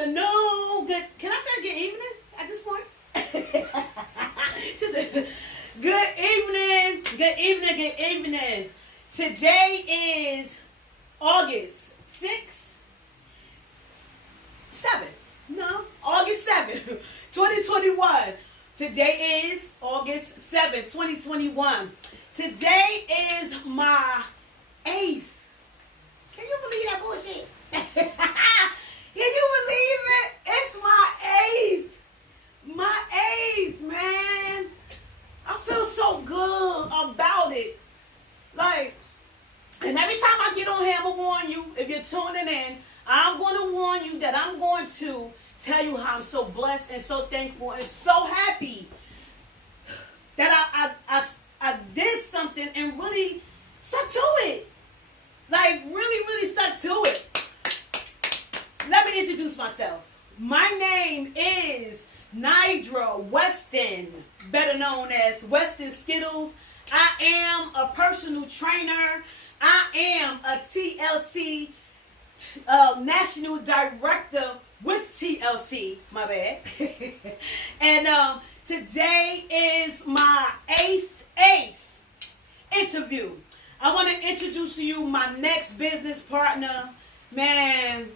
afternoon. Good. Can I say good evening at this point? Good evening. Good evening. Good evening. Today is August 6th, 7th. No, August 7th, 2021. Today is August 7th, 2021. Today is my 8th. Can you believe that bullshit? Can you believe it? It's my 8th. My 8th, man. I feel so good about it. Like, and every time I get on here, I'm going to warn you, if you're tuning in, I'm going to warn you that I'm going to tell you how I'm so blessed and so thankful and so happy that I did something and really stuck to it. Like, really stuck to it. Let me introduce myself. My name is Nidra Weston, better known as Weston Skittles. I am a personal trainer. I am a TLC National Director with TLC, my bad. And today is my eighth interview. I want to introduce to you my next business partner. Man,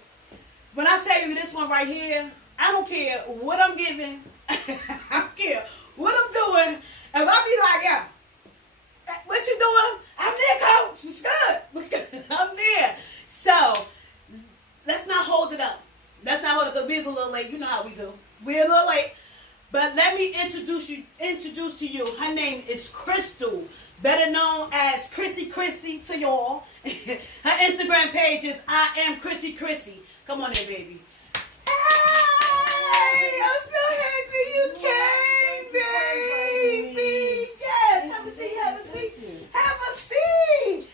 when I tell you this one right here, I don't care what I'm giving. I don't care what I'm doing. And I'll be like, yeah, what you doing? I'm there, coach. What's good? What's good? I'm there. So, let's not hold it up. Let's not hold it up. We're a little late. You know how we do. We're a little late. But let me introduce to you. Her name is Crystal, better known as CHRISSY to y'all. Her Instagram page is I am CHRISSY. Come on in, baby. Hey, I'm so happy you came, baby. Yes, have a seat, have a seat. Have a seat.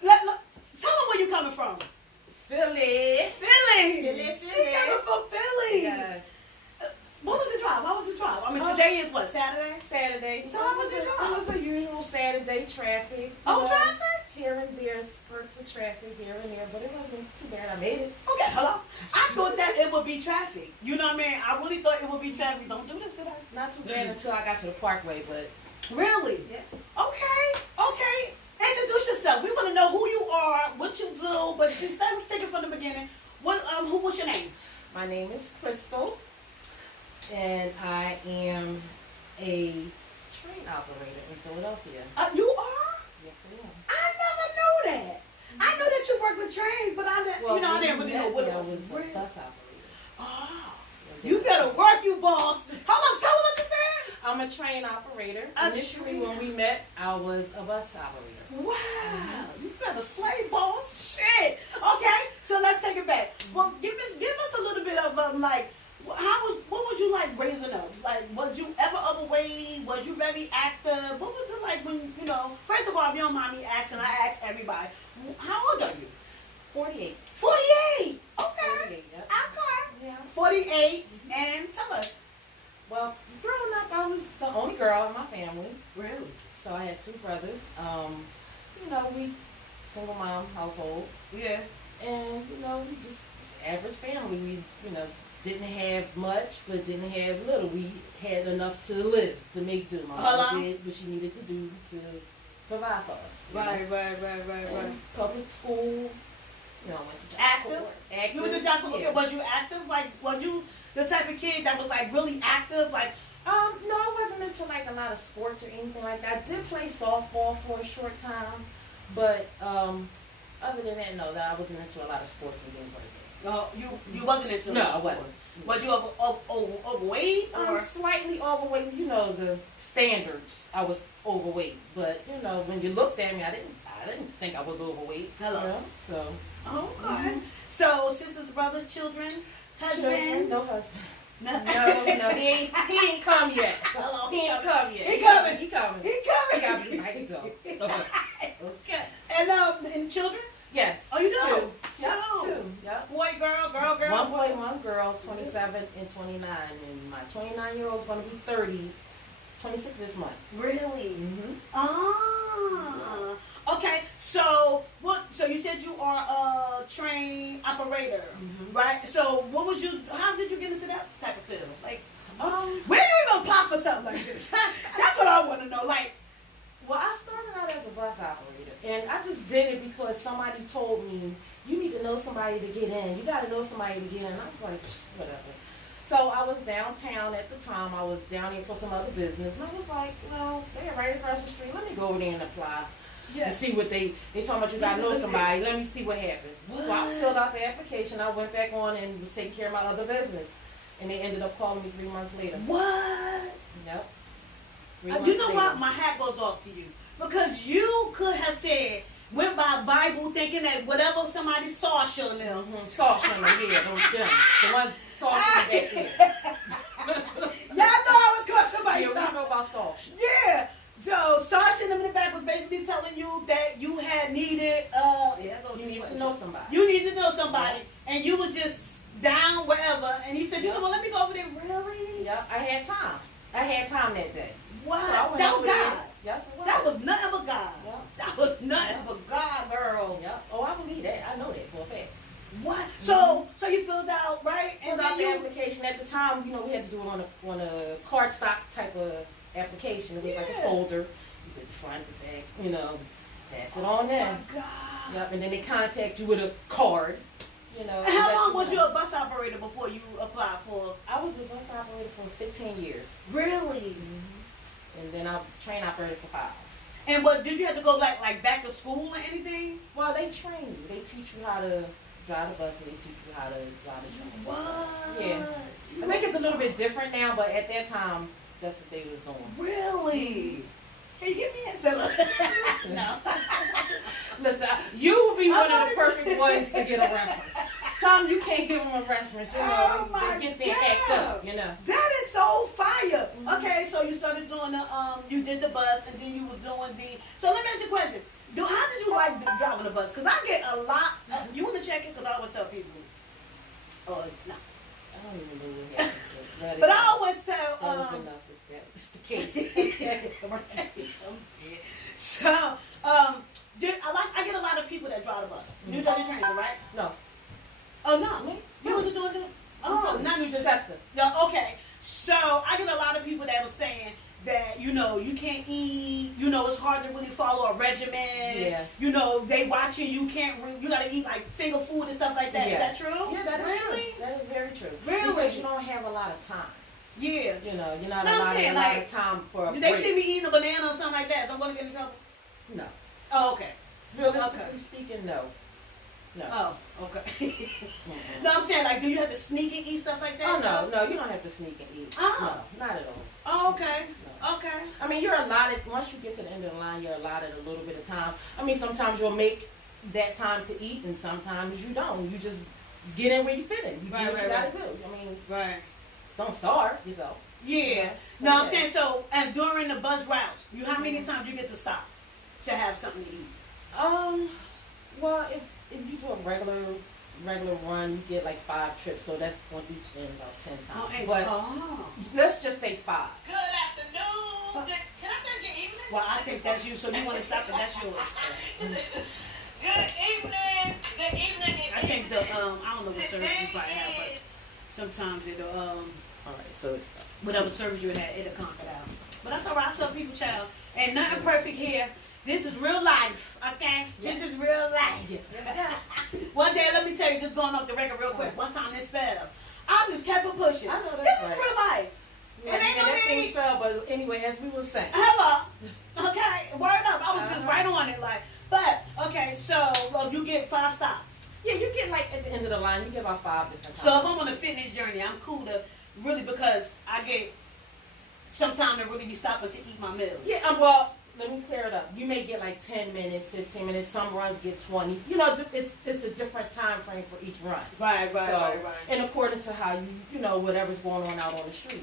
Tell them where you coming from. Philly. She coming from Philly. Yes. What was the drive? I mean, today is what, Saturday? Saturday. So how was your drive? It was a usual Saturday traffic. Traffic? Here and there, spurts of traffic here and there, but it wasn't too bad. I made it. Okay, hello. I thought that it would be traffic. You know what I mean? I really thought it would be traffic. Don't do this today. Not too bad until I got to the parkway, but Really? yeah. Okay. Introduce yourself. We want to know who you are, what you do, but just let's take it from the beginning. What's your name? My name is Crystal, and I am a train operator in Philadelphia. You are? Yes, I am. I never knew that. I know that you work with trains, but I didn't really know what it was. I was a bus operator. Oh, you better work, you boss. Hold on, tell them what you said. I'm a train operator. A Initially, train when we met, I was a bus operator. Wow, you better slay, boss. Shit. Okay, so let's take it back. Well, give us a little bit of like, what was you like raising up? Like, was you ever overweight? Was you very active? What was it like when First of all, if you don't mind me asking, I ask everybody, how old are you? 48. 48. Okay. 48, yep. Okay. Yeah. 48. And tell us. Well, growing up, I was the only girl in my family. Really? So I had two brothers. We single mom household. Yeah. And, we just average family. We, didn't have much, but didn't have little. We had enough to live, to make do. My mother did what she needed to do to provide for us. Right. Public school, went to Active? You went to Jackal. Yeah. Was you active? Like, was you the type of kid that was like really active? Like, No, I wasn't into like a lot of sports or anything like that. I did play softball for a short time, but other than that, no, that I wasn't into a lot of sports and things like that. You wasn't into No, I sports. wasn't. Was you overweight? Or? Slightly overweight. The standards. I was overweight, but when you looked at me, I didn't think I was overweight. Hello. So. Okay. So sisters, brothers, children, husband. Children, no husband. No, he ain't come yet. Hello. He ain't come yet. He coming. He coming. He He coming. got me right though. Okay. And children? Yes. Oh, you do? Yep, Two. two. Yep. Boy, girl. One boy, one girl, 27 and 29. And my 29-year-old is going to be 30, 26 this month. Really? Mm-hmm. Ah. Okay. So what? So you said you are a train operator, right? So how did you get into that type of field? Like, where you even apply for something like this? That's what I want to know. Like, well, I started out as a bus operator, and I just did it because somebody told me, you need to know somebody to get in. You got to know somebody to get in. I was like, whatever. So I was downtown at the time. I was down here for some other business, and I was like, well, they're right across the street. Let me go over there and apply. And see what they talking about. You gotta know somebody. Let me see what happened. So I filled out the application. I went back on and was taking care of my other business, and they ended up calling me 3 months later. What? Yep. You know what? My hat goes off to you, because you could have went by Bible thinking that whatever somebody saw showing them. Sasha, yeah, them. The ones Sasha back there. Y'all know I was calling somebody Yeah, Sasha. we know about Sasha. Yeah. So Sasha and them in the back was basically telling you that you had needed, you need to know somebody. You need to know somebody, and you was just down wherever, and you said, you know what, let me go over there. Really? Yeah, I had time. I had time that day. Wow, So that was God. Yes, it was. That was nothing but God. Yep. That was nothing but God, girl. Yep. Oh, I believe that. I know that for a fact. What? So you filled out, right? Filled out the application. At the time, we had to do it on a cardstock type of application. It was like a folder. You put the front, the back, pass it on there. Oh my God. Yep. And then they contact you with a card. And how long was you a bus operator before you applied for? I was a bus operator for 15 years. Really? And then I was train operator for 5. And what, did you have to go like back to school or anything? Well, they train you. They teach you how to drive the bus, and they teach you how to drive the train. What? Yeah. I think it's a little bit different now, but at that time, that's what they was doing. Really? Can you give me a No. Listen, you would be one of the perfect ones to get a reference. Some you can't give them a reference, they get their act up, That is so fire. Okay, so you started doing you did the bus, and then you was doing so let me ask you a question. How did you like driving the bus? Because I get a lot, you want to check it? Because I always tell people, no. I don't even know what happened. But I always tell, that was enough if that was the case. So, I get a lot of people that drive the bus. New Jersey Transit, right? No. Oh, no. You wasn't doing it? Oh, not New Jersey. No, okay. So, I get a lot of people that were saying that, you can't eat, it's hard to really follow a regimen. Yes. They watching you, you got to eat like finger food and stuff like that. Yes. Is that true? Yeah, that is really true. That is very true. Really? Because you don't have a lot of time. Yeah. You're not a lot of time for a break. Did break. they see me eating a banana or something like that? Is I'm going to get in trouble? No. Oh, okay. Realistically speaking, no. No. Oh, okay. No, I'm saying, like, do you have to sneak and eat stuff like that? Oh, no, you don't have to sneak and eat. Oh. No, not at all. Oh, okay. No. Okay. I mean, you're allotted, once you get to the end of the line, you're allotted a little bit of time. I mean, sometimes you'll make that time to eat, and sometimes you don't. You just get in where you fit in. You do what you gotta do. I mean, don't starve yourself. Yeah. No, I'm saying, so, and during the bus routes, how many times you get to stop to have something to eat? Well, if you do a regular run, you get like 5 trips, so that's on each end about 10 times. But let's just say 5. Good afternoon. Can I say good evening? Well, I think that's you, so you want to stop it, that's yours. Good evening. Good evening. I think I don't know what service you probably have, but sometimes it'll, all right, so it's whatever service you had, it'll conk it out. But that's all right. I tell people, child, ain't nothing perfect here. This is real life, okay? Yes. This is real life. Yes. One day, let me tell you, just going off the record real quick. One time this fell. I just kept it pushing. I know that's This right. is real life. Yeah, and that thing fell, but anyway, as we were saying. Hello. Okay, word up. I was just right on it, like. But, okay, so you get 5 stops. Yeah, you get like at the end of the line, you get about 5 different times. So if I'm on a fitness journey, I'm cool to really, because I get some time to really be stopping to eat my meals. Yeah, well, let me clear it up. You may get like 10 minutes, 15 minutes. Some runs get 20. It's a different time frame for each run. Right. In accordance to how whatever's going on out on the street.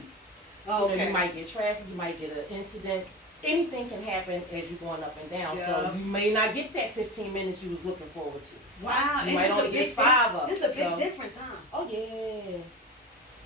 Okay. You might get traffic, you might get an incident. Anything can happen as you're going up and down. Yeah. So you may not get that 15 minutes you was looking forward to. Wow. You might only get 5 of. This is a big difference, huh? Oh, yeah.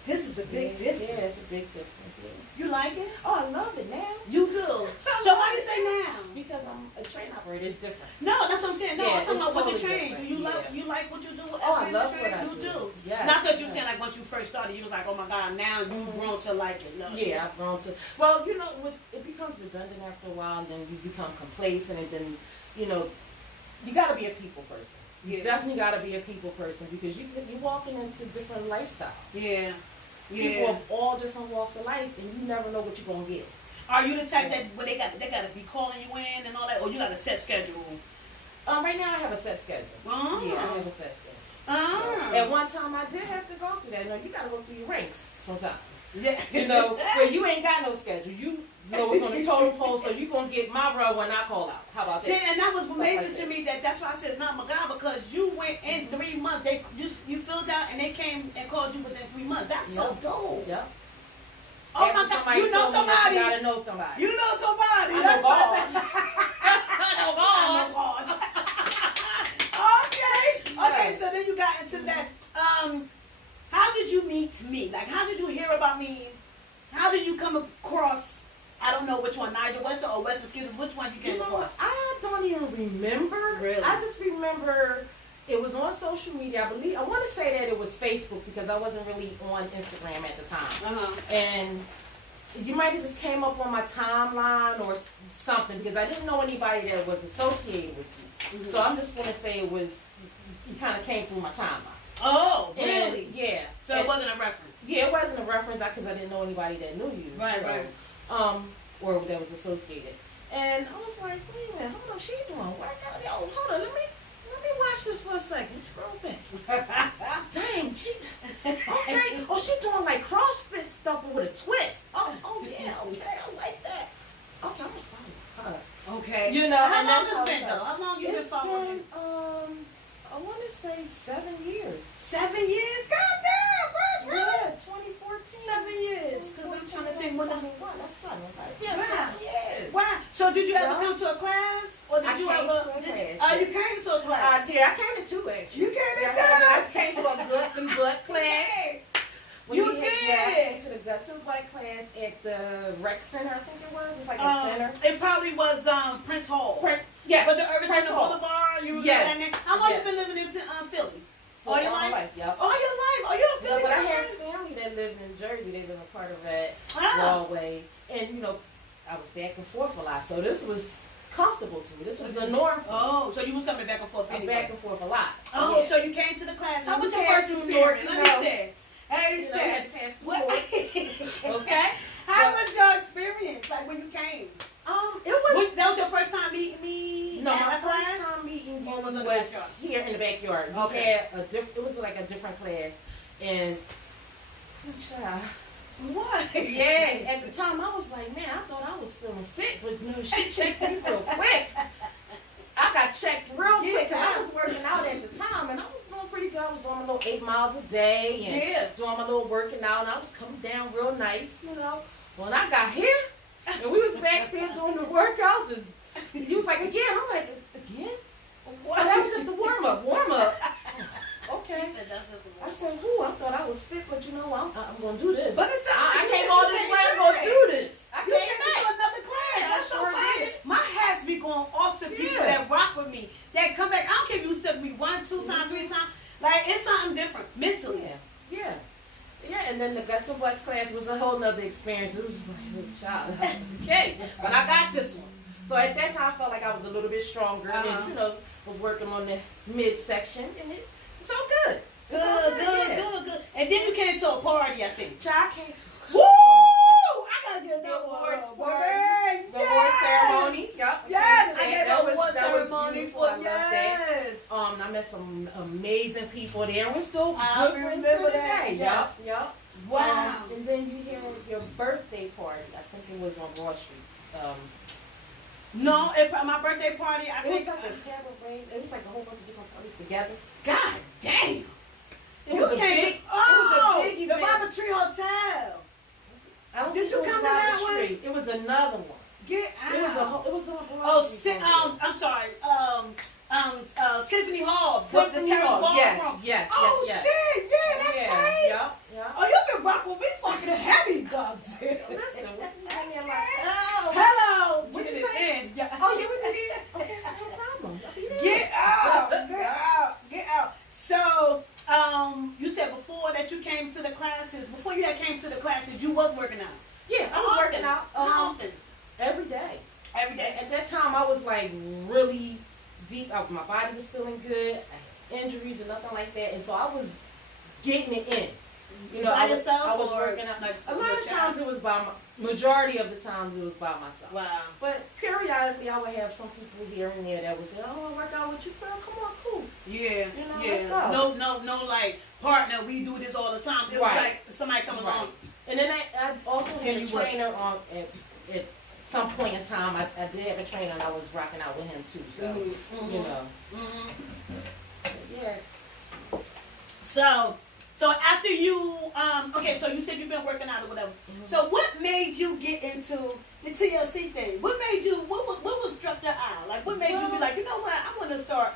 This is a big difference. Yeah, it's a big difference. Yeah. You like it? Oh, I love it now. You do. So why you say now? Because I'm a train operator. It's different. No, that's what I'm saying. No, Yeah, I'm talking about totally what the train. different. Do you love you like what you do? Oh, I love what I you do. Yes. Not that you saying like once you first started, you was like, oh my God, now you've grown to like it. No. Yeah, I've grown to. Well, you know, it becomes redundant after a while, and then you become complacent, and then, you know, you got to be a people person. You definitely got to be a people person because you're walking into different lifestyles. Yeah. People of all different walks of life, and you never know what you're gonna get. Are you the type that when they got to be calling you in and all that, or you got a set schedule? Right now I have a set schedule. Oh. Yeah, I have a set schedule. Oh. So, at one time I did have to go through that. You know, you got to go through your ranks sometimes. Yeah. You know, where you ain't got no schedule. You know what's on the totem pole, so you're going to get my run when I call out. How about that? See, and that was amazing to me. That's why I said, no, my God, because you went in 3 months. You filled out and they came and called you within 3 months. That's so dope. Yep. Oh my God, you know somebody. You gotta know somebody. You know somebody. I know God. I know God. Okay, so then you got into that. How did you meet me? Like, how did you hear about me? How did you come across? I don't know which one, Nigel Wester or Western Skittles. Which one you came across? I don't even remember. Really? I just remember it was on social media. I want to say that it was Facebook because I wasn't really on Instagram at the time. And you might have just came up on my timeline or something because I didn't know anybody that was associated with you. So I'm just going to say it kind of came through my timeline. Oh, really? And, yeah. So it wasn't a reference? Yeah, it wasn't a reference because I didn't know anybody that knew you. Right, right. Or that was associated. And I was like, wait a minute, hold on, she doing work out? Yo, hold on, let me watch this for a second. Scroll back. Dang, she okay. Oh, she doing like CrossFit stuff but with a twist. Oh yeah, okay, I like that. Okay, I'm gonna follow her. Okay. You know, how long has it been though? How long you been following? It's been, I want to say 7 years. 7 years? God damn, bro. Yeah, 2014. 7 years. Because I'm trying to think when that's 7, right? Yeah, wow. 7 years. Wow. So did you ever come to a class? Or did I you came ever? to a class. Oh, you came to a class? Yeah, I came to 2 actually. You came to I came to a guts and butt class. You did? Yeah, I came to the guts and butt class at the rec center, I think it was. It's like a center. It probably was Prince Hall. Yeah. Was it Irvington Boulevard? You were yes. living there? How long you been living in Philly? All your life? Yep. All your life? Oh, you're a Philly but I girl? had family that lived in Jersey. They lived a part of that Broadway. And, you know, I was back and forth a lot. So this was comfortable to me. This was the norm. Oh, so you was coming back and forth anyway. Back and forth a lot. Oh, yeah. so you came to the class. How was your first experience? Let me say. Okay. How was your experience? Like when you came? That was your first time meeting me? No, my first time meeting you was here in the backyard. Okay. It was like a different class, and what? Yeah, at the time I was like, man, I thought I was feeling fit, but no, she checked me real quick. I got checked real quick because I was working out at the time, and I was doing pretty good. I was doing my little 8 miles a day and doing my little working out, and I was coming down real nice, you know. When I got here, and we was back there doing the workouts, and he was like, again. I'm like, again? What? Oh, that was just a warm up. Okay. I said, whoo, I thought I was fit, but you know, I'm going to do this. But it's I came all this way, I'm going to do this. I came to another class. That's so funny. My hats be going off to people that rock with me. That come back. I don't care if you stuck me 1, 2 times, 3 times. Like, it's something different mentally. Yeah. Yeah, and then the Guts and Butts class was a whole nother experience. It was just like, oh, child, okay. But I got this one. So at that time, I felt like I was a little bit stronger and, you know, was working on the midsection, and it felt good. Good. And then you came to a party, I think. Child came to woo! I gotta get the awards party. The award ceremony. Yep. Yes, I got the award ceremony for yes. I met some amazing people there, and we're still good friends to today. Yes. Yep. Wow. And then you had your birthday party. I think it was on Broad Street. No, my birthday party, I think. It was like a cabaret. It was like a whole bunch of different parties together. God damn. It was a big the event. Robert Tree Hotel. Did you come to that one? It was another one. Get out. It was a I'm sorry. Symphony Hall. Symphony Hall. Yes. Oh shit! Yeah, that's right. Yeah. Oh, you been rocking with me fucking heavy, goddamn. Listen, what you saying? Hello. Get that you came to the classes, before you had came to the classes, you was working out. Yeah, I was working out How often? every day. Every day. At that time, I was like really deep. My body was feeling good. I had injuries and nothing like that, and so I was getting it in. You know, by I yourself was or working out. like A lot of child? times it was majority of the times it was by myself. Wow. But periodically, I would have some people here and there that would say, "I want to work out with you, girl. Come on, cool." Yeah. You know, yeah. let's go. No, like partner. We do this all the time. It was like somebody come along. And then I also had a you trainer on at some point in time. I did have a trainer, and I was rocking out with him too. So you know. Yeah. So after you, okay, so you said you've been working out or whatever. So what made you get into the TLC thing? What made you, what was struck your eye? Like, what made you be like, you know what, I want to start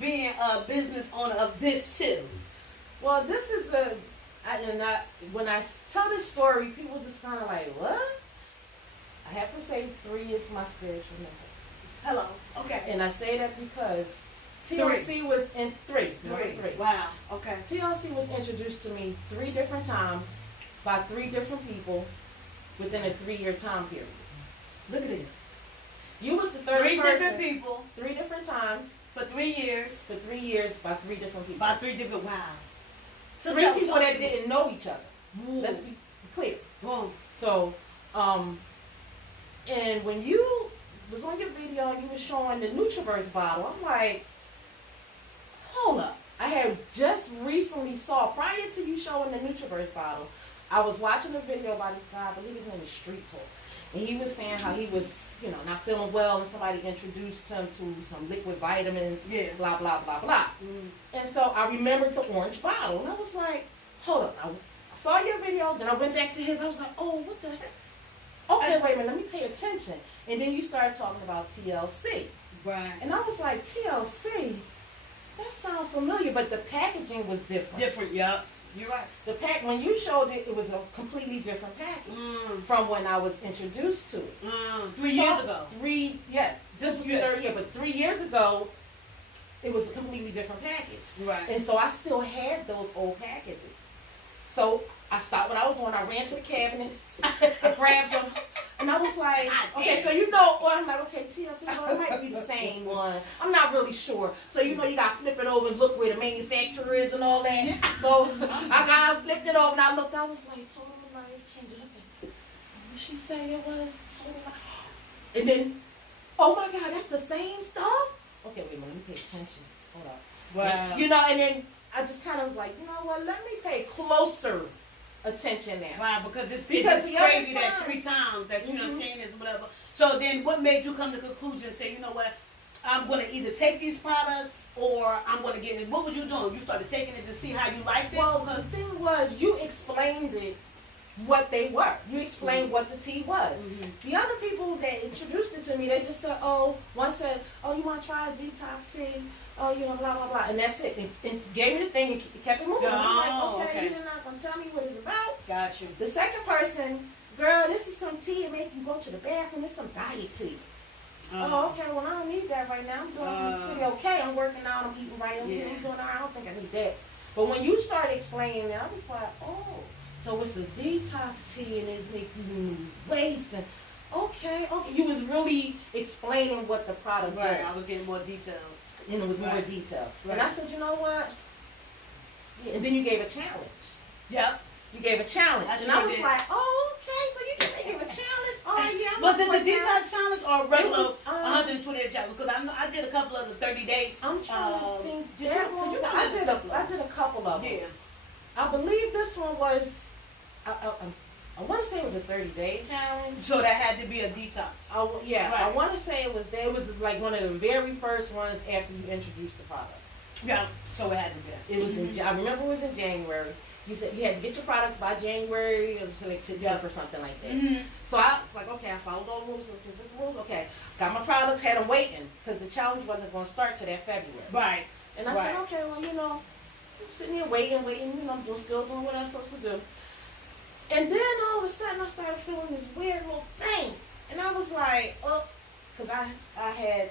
being a business owner of this too? Well, this is when I tell this story, people just kind of like, what? I have to say 3 is my spiritual number. Hello, okay. And I say that because TLC was in three. Wow, okay. TLC was introduced to me 3 different times by 3 different people within a 3-year time period. Look at it. You was the third 3 person. different people. 3 different times. For 3 years. For 3 years by 3 different people. By 3 different, wow. So 3 people that didn't know each other. Ooh. Let's be clear. Ooh. So, and when you was on your video and you were showing the Nutriverse bottle, I'm like, hold up. I had just recently saw, prior to you showing the Nutriverse bottle, I was watching a video by this guy, I believe his name is Street Talk. And he was saying how he was, not feeling well, and somebody introduced him to some liquid vitamins, blah, blah, blah, blah. And so I remembered the orange bottle, and I was like, hold up. I saw your video, then I went back to his, I was like, oh, what the heck? Okay, wait a minute, let me pay attention. And then you started talking about TLC. Right. And I was like, TLC? That sounds familiar, but the packaging was different. Different, yep. You're right. When you showed it, it was a completely different package from when I was introduced to it. 3 years ago. This was the 3rd year, but 3 years ago, it was a completely different package. Right. And so I still had those old packages. So I stopped what I was doing. I ran to the cabinet. I grabbed them. And I was like, okay, so I'm like, okay, TLC, it might be the same one. I'm not really sure. So you got to flip it over and look where the manufacturer is and all that. So I flipped it over and I looked. I was like, total life changes. What she say it was? Total life. And then, oh my God, that's the same stuff? Okay, wait a minute, let me pay attention. Hold up. Wow. And then I just kind of was like, you know what, let me pay closer attention now. Wow, because it's crazy that 3 times that you're not saying this, whatever. So then what made you come to the conclusion and say, you know what, I'm going to either take these products or I'm going to get it. What was you doing? You started taking it to see how you liked it? Well, the thing was, you explained it, what they were. You explained what the tea was. The other people that introduced it to me, they just said, one said, you want to try a detox tea? Blah, blah, blah. And that's it. And gave me the thing and kept it moving. I'm like, okay, you're not going to tell me what it's about. Got you. The second person, girl, this is some tea. It make you go to the bathroom. It's some diet tea. Okay, well, I don't need that right now. I'm doing pretty okay. I'm working out. I'm eating right. I'm doing all right. I don't think I need that. But when you started explaining it, I was like, so it's a detox tea and it make you lose waste. And okay. You was really explaining what the product was. I was getting more detailed. And it was more detailed. And I said, you know what? Yeah. And then you gave a challenge. Yep. You gave a challenge. And I was like, okay, so you just gave a challenge? Yeah. Was it the detox challenge or regular 120-day challenge? Because I did a couple of the 30-day. I'm trying to think. I did a couple of them. Yeah. I believe this one was, I want to say it was a 30-day challenge. So that had to be a detox. I want to say it was like one of the very first ones after you introduced the product. Yeah, so it had to be. It was I remember it was in January. You said you had to get your products by January, it was like 15th or something like that. So I was like, okay, I followed all the rules. Okay, got my products, had them waiting because the challenge wasn't going to start till that February. Right. And I said, okay, well, I'm sitting here waiting, I'm still doing what I'm supposed to do. And then all of a sudden I started feeling this weird little pain. And I was like, because I had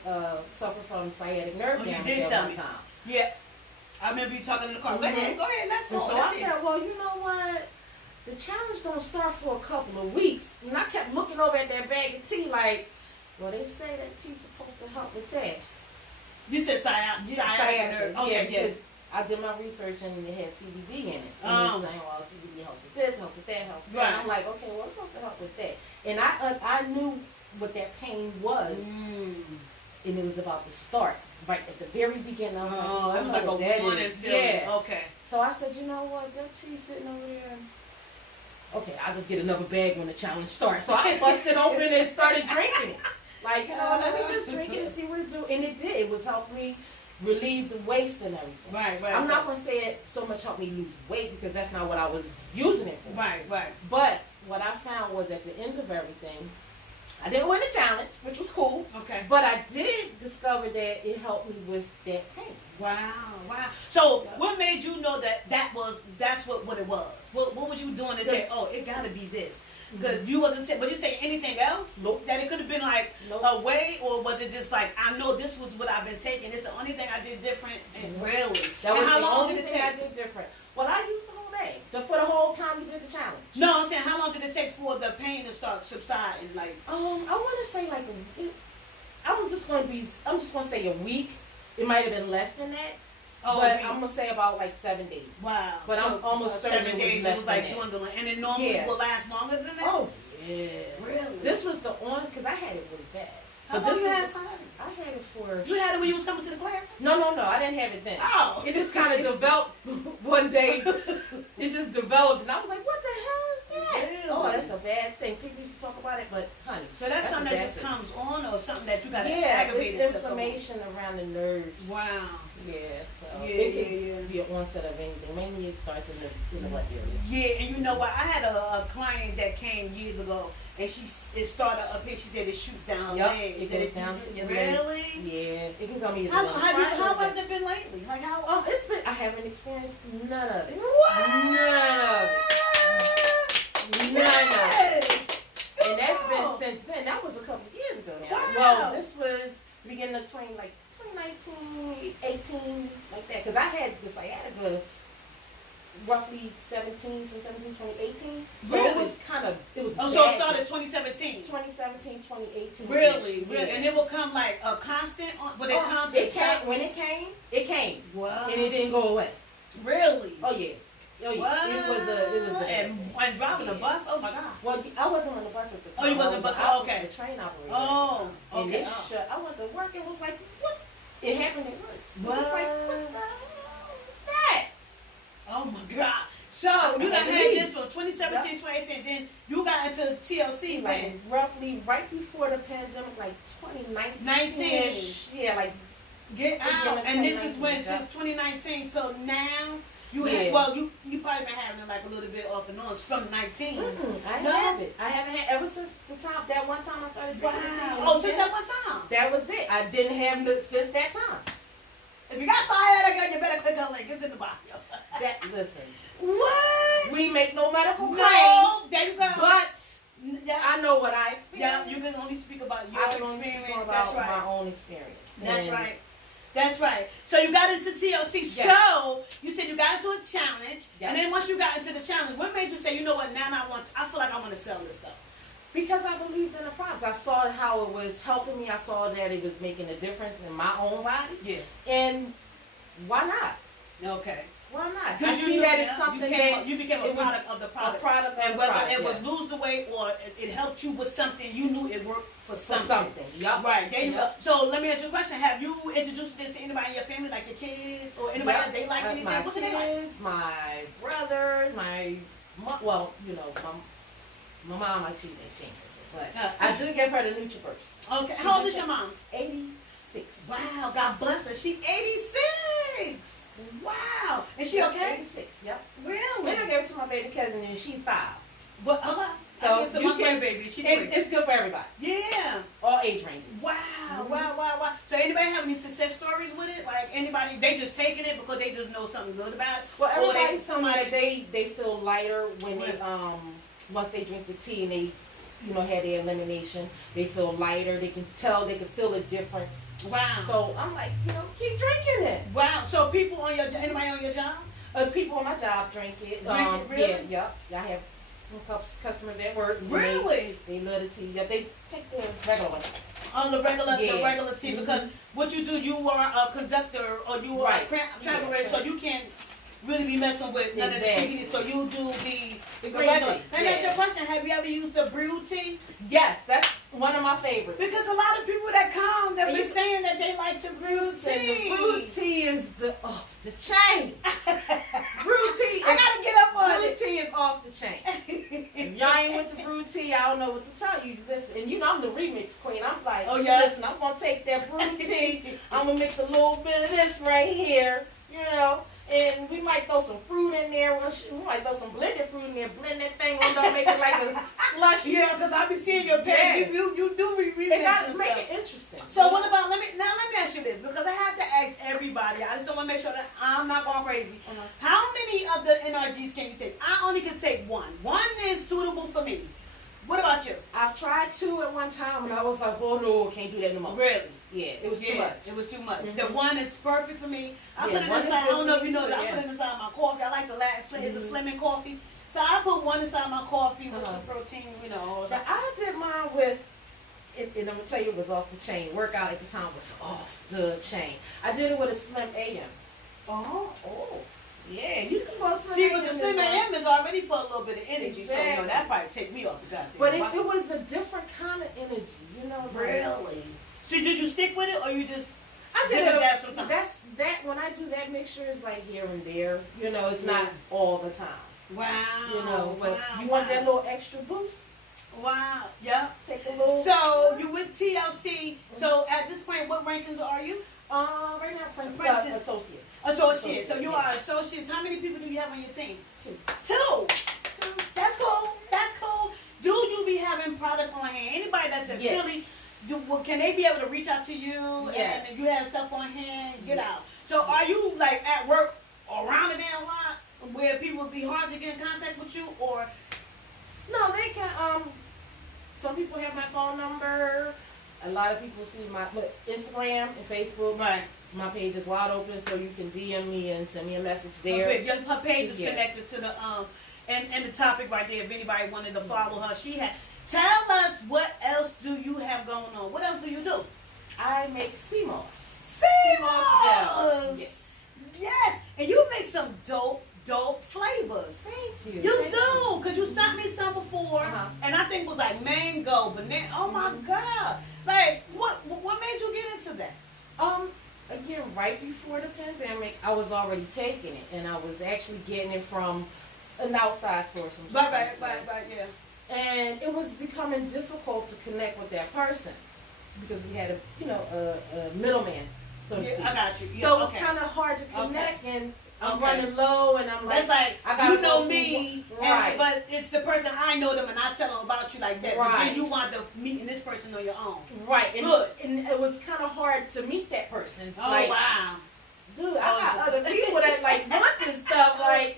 suffered from sciatic nerve damage at one time. Yeah. I remember you talking in the car. Go ahead, let's And talk. so I said, well, you know what? The challenge don't start for a couple of weeks. And I kept looking over at that bag of tea like, well, they say that tea's supposed to help with that. You said sciatica. Okay, because I did my research and it had CBD in it. And they were saying, well, CBD helps with this, helps with that, helps with that. And I'm like, okay, well, it's supposed to help with that. And I knew what that pain was. And it was about to start right at the very beginning. I was like, it was like a warning feeling. Yeah. Okay. So I said, you know what, that tea's sitting over there. Okay, I'll just get another bag when the challenge starts. So I busted open and started drinking it. Like, you know, let me just drink it and see what it do. And it did. It was helping me relieve the waste and everything. Right. I'm not going to say it so much helped me lose weight because that's not what I was using it for. Right. But what I found was at the end of everything, I didn't win the challenge, which was cool. Okay. But I did discover that it helped me with that pain. Wow. So what made you know that's what it was? What was you doing to say, oh, it got to be this? Because you wasn't but you take anything else? Nope. That it could have been like a way, or was it just like, I know this was what I've been taking, it's the only thing I did different, and really? That was how the long only did it thing take? I did different. Well, I used the whole day. For the whole time we did the challenge. No, I'm saying, how long did it take for the pain to start subsiding? Like, I want to say like I'm just gonna say a week. It might have been less than that. But I'm gonna say about like 7 days. Wow. But so I'm almost certain 7 it days was less it was like than that. dwindling, and it normally will last longer than that. Oh yeah. Really? This was the on because I had it really bad. How But long this you had was, time? I had it for. You had it when you was coming to the classes? No, I didn't have it then. Oh. It just kind of developed one day. It just developed, and I was like, "What the hell is that?" Really? Oh, that's a bad thing. People used to talk about it, but honey, So that's something a that bad just thing. comes on, or something that you got to Yeah, aggravate it's inflammation around the nerves. Wow. Yeah, so Yeah, it could be an onset of anything. Mainly it starts in the what area. Yeah, and you know what? I had a client that came years ago, and it started up here. She said it shoots down her leg. It goes down to your really? leg. Yeah, it can come either How way. has it been lately? Like how? It's been. I haven't experienced none of it. What? None of it. None of it. And that's been since then. That was a couple of years ago now. Wow. Well, this was beginning of 2019, 18, like that. Because I had the sciatica roughly 2018. So Really? it was Oh, so it started 2017. 2017, 2018. Really? Yeah. And it will come like a constant? Would it come? When it came. Wow. And it didn't go away. Really? Oh yeah. What? It was a and driving a bus? Oh my God. Well, I wasn't on the bus at the time. Oh, you wasn't on the bus? Oh, okay. The train operator. Oh, And okay. it shut. I went to work. It was like, what? It happened at work. It was like, what the hell is that? Oh my God. So you got had this from 2017, 2018, then you got into TLC like when? roughly right before the pandemic, like 2019. 19-ish. Yeah, like Get out. And this is 2019, when, yeah. since 2019 till now, you probably been having it like a little bit off and on from 19. I haven't had ever since that one time I started drinking. Oh, since that one time. That was it. I didn't have it since that time. If you got sciatica, you better click on link. It's in the bio. Listen. What? We make no medical claims. No, there you go. But yeah. I know what I experienced. Yeah, you can only speak about your I can only experience. speak That's about right. my own experience. That's right. That's right. So you got into TLC. Yes. So you said you got into a challenge, Yes. and then once you got into the challenge, what made you say, you know what? Now I feel like I want to sell this stuff. Because I believed in the promise. I saw how it was helping me. I saw that it was making a difference in my own body. Yeah. And why not? Okay. Why not? Because I see that it's something you became a product of the product. A product and of whether the product, it was lose the weight or it helped you with something, you knew it worked for something. Yep. Right. There you Yep. go. So let me ask you a question. Have you introduced this to anybody in your family, like your kids or anybody else? They like anything? My What do they like? kids, my brothers, my mom. Well, my mom, she ain't but I do give her the NutriBurst. Okay. How old is your mom? 86. Wow. God bless her. She's 86. Wow. Is she okay? 86. Yep. Really? Then I gave it to my baby cousin, and she's 5. But So to my grandbaby. She it's good for everybody. Yeah. All age ranges. Wow. Wow. So anybody have any success stories with it? Like anybody, they just taking it because they just know something good about it? Well, Or everybody's telling me that they feel lighter when Right. they once they drink the tea and they had their elimination. They feel lighter. They can feel a difference. Wow. So I'm like, keep drinking it. Wow. So people on anybody on your job? People on my job drink it. Drink it, really? Yeah. I have some customers at work. Really? They love the tea. Yeah, they take the regular one. On the regular tea, because what you do, you are a conductor or you are a travel agent, so you can't really be messing with none of the tea. So you do the regular. And that's your question. Have you ever used the brewed tea? Yes, that's one of my favorites. Because a lot of people that come, they've been saying that they like to brew tea. The brewed tea is the chain. Brewed tea. I gotta get up on it. Brewed tea is off the chain. If y'all ain't with the brewed tea, I don't know what to tell you. Listen, and I'm the remix queen. I'm like, listen, I'm gonna take that brewed tea. I'm gonna mix a little bit of this right here, and we might throw some fruit in there. We might throw some blended fruit in there. Blend that thing on, don't make it like a slush. Yeah, because I be seeing your page. You do remix. They gotta make it interesting. So what about let me ask you this, because I have to ask everybody. I just don't want to make sure that I'm not going crazy. How many of the NRGs can you take? I only can take one. One is suitable for me. What about you? I've tried 2 at one time, and I was like, oh no, can't do that no more. Really? Yeah, it was too much. It was too much. The one is perfect for me. I put it inside. I don't know if you know that. I put it inside my coffee. I like the last. It's a slimming coffee. So I put one inside my coffee with some protein. So I did mine with. And I'm gonna tell you, it was off the chain. Workout at the time was off the chain. I did it with a Slim AM. Oh. Yeah, you can go Slim. See, but the Slim AM is already for a little bit of energy, so that probably take me off the goddamn. But it was a different kind of energy, Really? So did you stick with it, or you just? I did it sometimes. That's when I do that mixture is like here and there. It's not all the time. Wow. But you want that little extra boost. Wow. Yeah. Take a little. So you with TLC. So at this point, what rankings are you? Right now, associate. Associate. So you are associates. How many people do you have on your team? 2. 2. That's cool. Do you be having product on hand? Anybody that's in Philly, can they be able to reach out to you? Yes. And if you have stuff on hand, get out. So are you like at work around the damn lot where people would be hard to get in contact with you, or? No, they can. Some people have my phone number. A lot of people see my Instagram and Facebook. Right. My page is wide open, so you can DM me and send me a message there. Okay. Her page is connected to the and the topic right there. If anybody wanted to follow her, she had. Tell us what else do you have going on? What else do you do? I make sea moss. Sea moss. Yes. And you make some dope flavors. Thank you. You do, because you sent me some before, and I think it was like mango, banana. Oh my God! Like, what made you get into that? Again, right before the pandemic, I was already taking it, and I was actually getting it from an outside source. Right, yeah. And it was becoming difficult to connect with that person because we had a middleman. So to speak. I got you. Yeah, so it was kind of hard to connect, and I'm running low, and I'm like, that's like, I gotta know me, right? But it's the person I know them, and I tell them about you like that. Right. But then you want to meeting this person on your own, right? And, good. And it was kind of hard to meet that person. It's wow, dude, I got other people that like want this stuff. Like,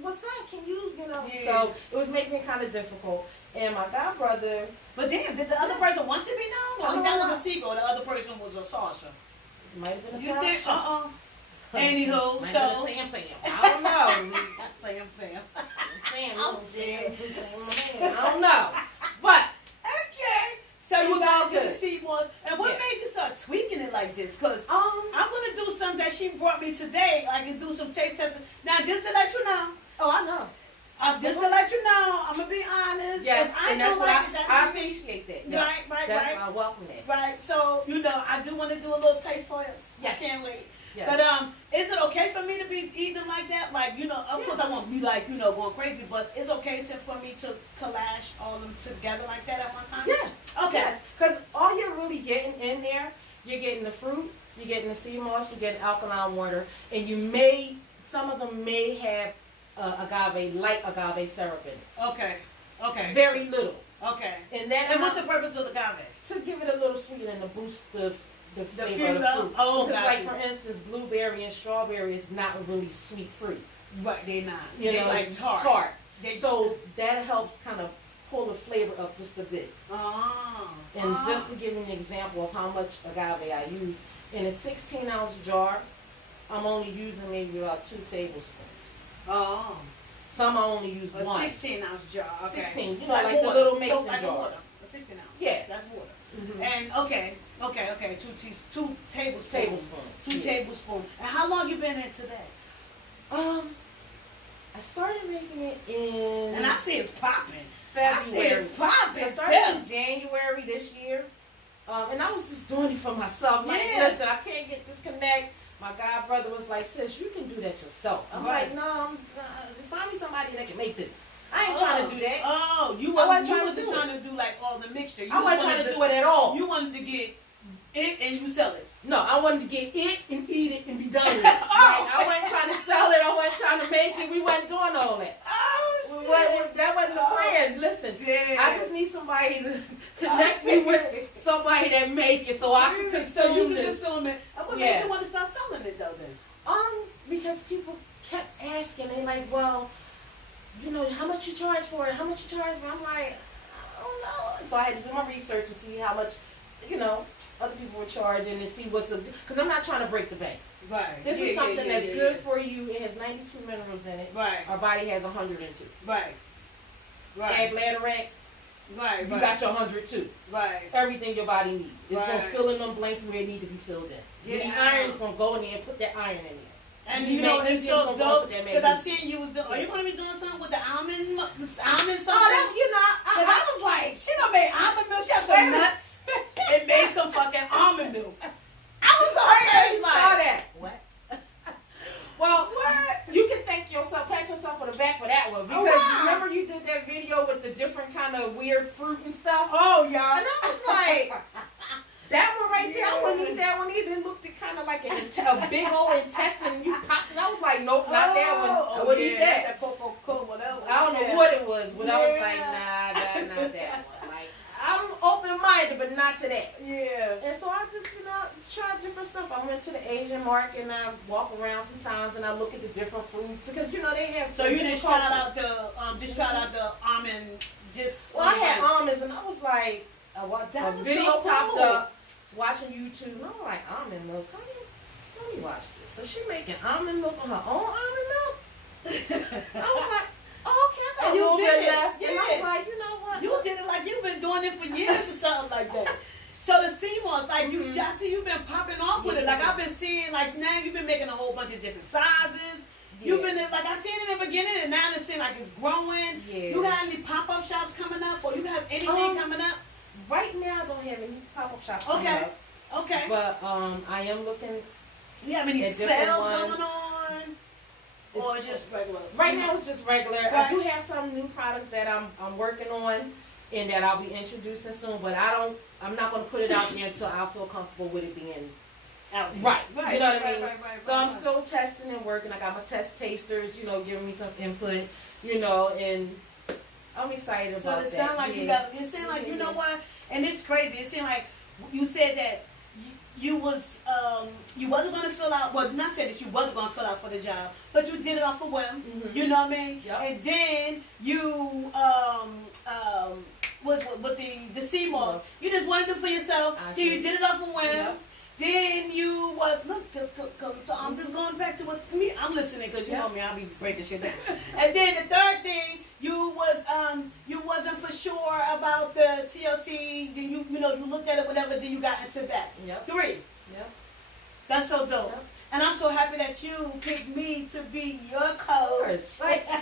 what's that? Can you, Yeah. So it was making it kind of difficult. And my god brother. But damn, did the other person want to be known? Or that was a sequel. The other person was a Sasha. Might have been a You think? Sasha. Anywho, so Sam. I don't know. Sam. I don't know. But okay. So you got to the sea moss. And what made you start tweaking it like this? Because I'm gonna do something that she brought me today. I can do some taste testing. Now, just to let you know. Oh, I know. Just to let you know, I'm gonna be honest. Yes, if I and that's don't what like it, I appreciate that. Yeah. Right. That's why I welcome it. Right. So I do want to do a little taste for us. Yes. I can't wait. Yes. But is it okay for me to be eating like that? Like of course I won't be like going crazy, but it's okay for me to collage all of them together like that at one time. Yeah. Okay. Yes. Because all you're really getting in there, you're getting the fruit, you're getting the sea moss, you're getting alkaline water, and some of them may have light agave syrup in it. Okay. Very little. Okay. And what's the purpose of the agave? To give it a little sweet and to boost the flavor of the fruit. Oh, because like for instance, blueberry and strawberry is not a really sweet fruit. Right, they're not. They're like tart. So that helps kind of pull the flavor up just a bit. And just to give you an example of how much agave I use, in a 16-ounce jar, I'm only using maybe about 2 tablespoons. Some I only use a one. 16-ounce jar. Okay. 16, you know, like the little mason like jars. Water. A 16 ounce. Yeah. That's water. Mm-hmm. And okay. 2 tablespoons. Tablespoons. 2 tablespoons. And how long you been into that? I started making it in. And I see it's popping. February. I see it's popping. I started in January this year. And I was just doing it for myself. Like, listen, I can't get this connect. My god brother was like, sis, you can do that yourself. I'm like, no, find me somebody that can make this. I ain't trying to do that. You wasn't trying to do like all the mixture. I wasn't trying to do it at all. You wanted to get it and you sell it. No, I wanted to get it and eat it and be done with it. Like, I wasn't trying to sell it. I wasn't trying to make it. We wasn't doing all that. That wasn't the plan. Listen, I just need somebody to connect me with somebody that make it so I can consume this. What made you want to start selling it though then? Because people kept asking. They like, well, you know, how much you charge for it? How much you charge for it? I'm like, I don't know. So I had to do my research and see how much, you know, other people were charging and see what's because I'm not trying to break the bank. Right. This is something that's good for you. It has 92 minerals in it. Right. Our body has 102. Right. Add bladderwrack. Right. You got your 102. Right. Everything your body needs. It's gonna fill in them blanks where it need to be filled in. The iron's gonna go in there and put that iron in there. And you know, it's so dope because I seen you was doing. Are you gonna be doing something with the almond something? Oh, you know, I was like, she done made almond milk. She had some nuts and made some fucking almond milk. I was already like, saw that. What? Well, you can thank yourself, pat yourself on the back for that one because remember you did that video with the different kind of weird fruit and stuff. Oh yeah, and I was like. That one right there, I wouldn't eat that one either. It looked kind of like a big old intestine. You popped it. I was like, nope, not that one. I wouldn't eat that. That whatever. I don't know what it was, but I was like, nah, not that one. Like, I'm open-minded, but not to that. Yeah. And so I just, you know, tried different stuff. I went to the Asian market and I walk around sometimes and I look at the different foods because, you know, they have. So you just tried out the almond. Well, I had almonds and I was like, a video popped up. Watching YouTube, and I'm like, almond milk. Let me watch this. So she making almond milk on her own almond milk. I was like, oh, okay, I got a little bit left. And I was like, you know what? You did it like you've been doing it for years or something like that. So the sea moss, like I see you've been popping off with it. Like I've been seeing, like now you've been making a whole bunch of different sizes. You've been like I seen in the beginning, and now it's seeing like it's growing. Yeah. You got any pop-up shops coming up, or you have anything coming up? Right now, I don't have any pop-up shops coming up. Okay. But I am looking. You have any sales going on? Or it's just regular? Right now, it's just regular. Right. I do have some new products that I'm working on, and that I'll be introducing soon. But I'm not going to put it out there until I feel comfortable with it being out. Right. You know what I mean? So I'm still testing and working. I got my test tasters, you know, giving me some input, you know, and I'm excited about that. So it sounds like you sound like, you know what? And it's crazy. It seemed like you said that you wasn't going to fill out, well, not said that you wasn't going to fill out for the job, but you did it off a whim. Mm-hmm. You know what I mean? Yep. And then you was with the sea moss. You just wanted it for yourself. Then you did it off a whim. Yep. Then you was I'm just going back to what me. I'm listening because you know me. I'll be breaking shit down. And then the third thing, you wasn't for sure about the TLC. Then you looked at it, whatever. Then you got into that. Yep. 3. Yep. That's so dope. Yep. And I'm so happy that you picked me to be your coach. Like I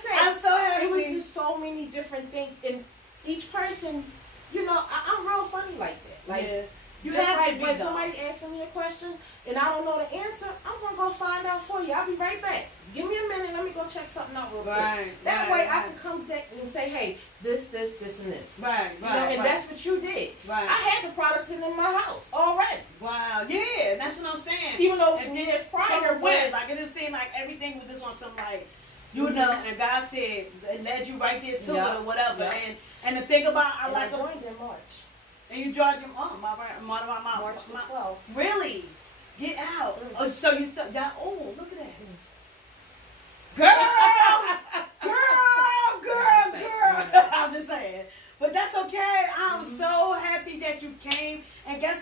said, I'm so happy. It was just so many different things, and each person, you know, I'm real funny like that. Like. You just like when somebody asking me a question and I don't know the answer, I'm going to go find out for you. I'll be right back. Give me a minute. Let me go check something out real quick. That way I can come back and say, hey, this, and this. Right. And that's what you did. Right. I had the products in my house already. Wow. Yeah, that's what I'm saying. Even though it was years prior. Like it didn't seem like everything was just on some like, you know, and God said, it led you right there to it or whatever. Yep. And the thing about, I joined in March. And you joined your March the 12th. Really? Get out. Oh, so you look at that. Girl. I'm just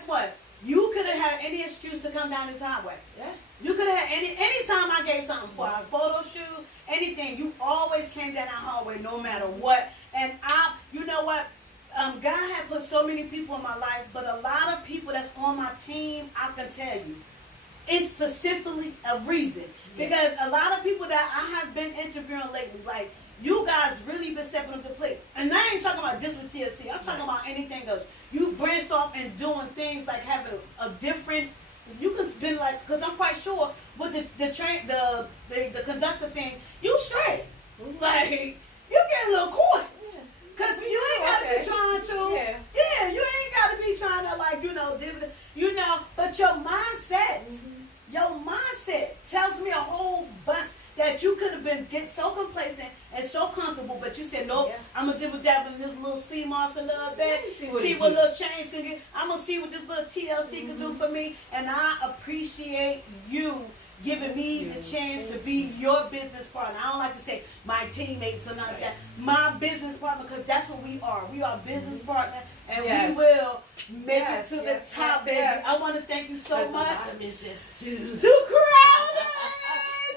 guess what? You could have had any excuse to come down this highway. Yeah. You could have had any time I gave something for a photo shoot, anything. You always came down that hallway no matter what. And you know what? God had put so many people in my life, but a lot of people that's on my team, I can tell you, it's specifically a reason. Because a lot of people that I have been interviewing lately, like, you guys really been stepping up to the plate. And I ain't talking about just with TLC. I'm talking about anything else. You branched off and doing things like having a different, you could been like, because I'm quite sure with the conductor thing, you straight. Like, you get a little coins. Because you ain't got to be trying to. Yeah, you ain't got to be trying to, like, but your mindset tells me a whole bunch that you could have been get so complacent and so comfortable, but you said, nope, I'm going to dibble-dabble in this little sea moss a little bit, see what little change can get. I'm going to see what this little TLC can do for me, and I appreciate you giving me the chance to be your business partner. I don't like to say my teammates or not that. My business partner, because that's what we are. We are business partner, and we will make it to the top, baby. I want to thank you so much. The bottom is just too crowded.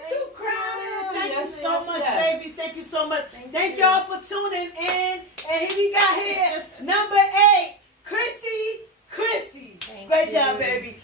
Too crowded. Thank you so much, baby. Thank you so much. Thank y'all for tuning in. And here we got number 8, CHRISSY. Great job, baby.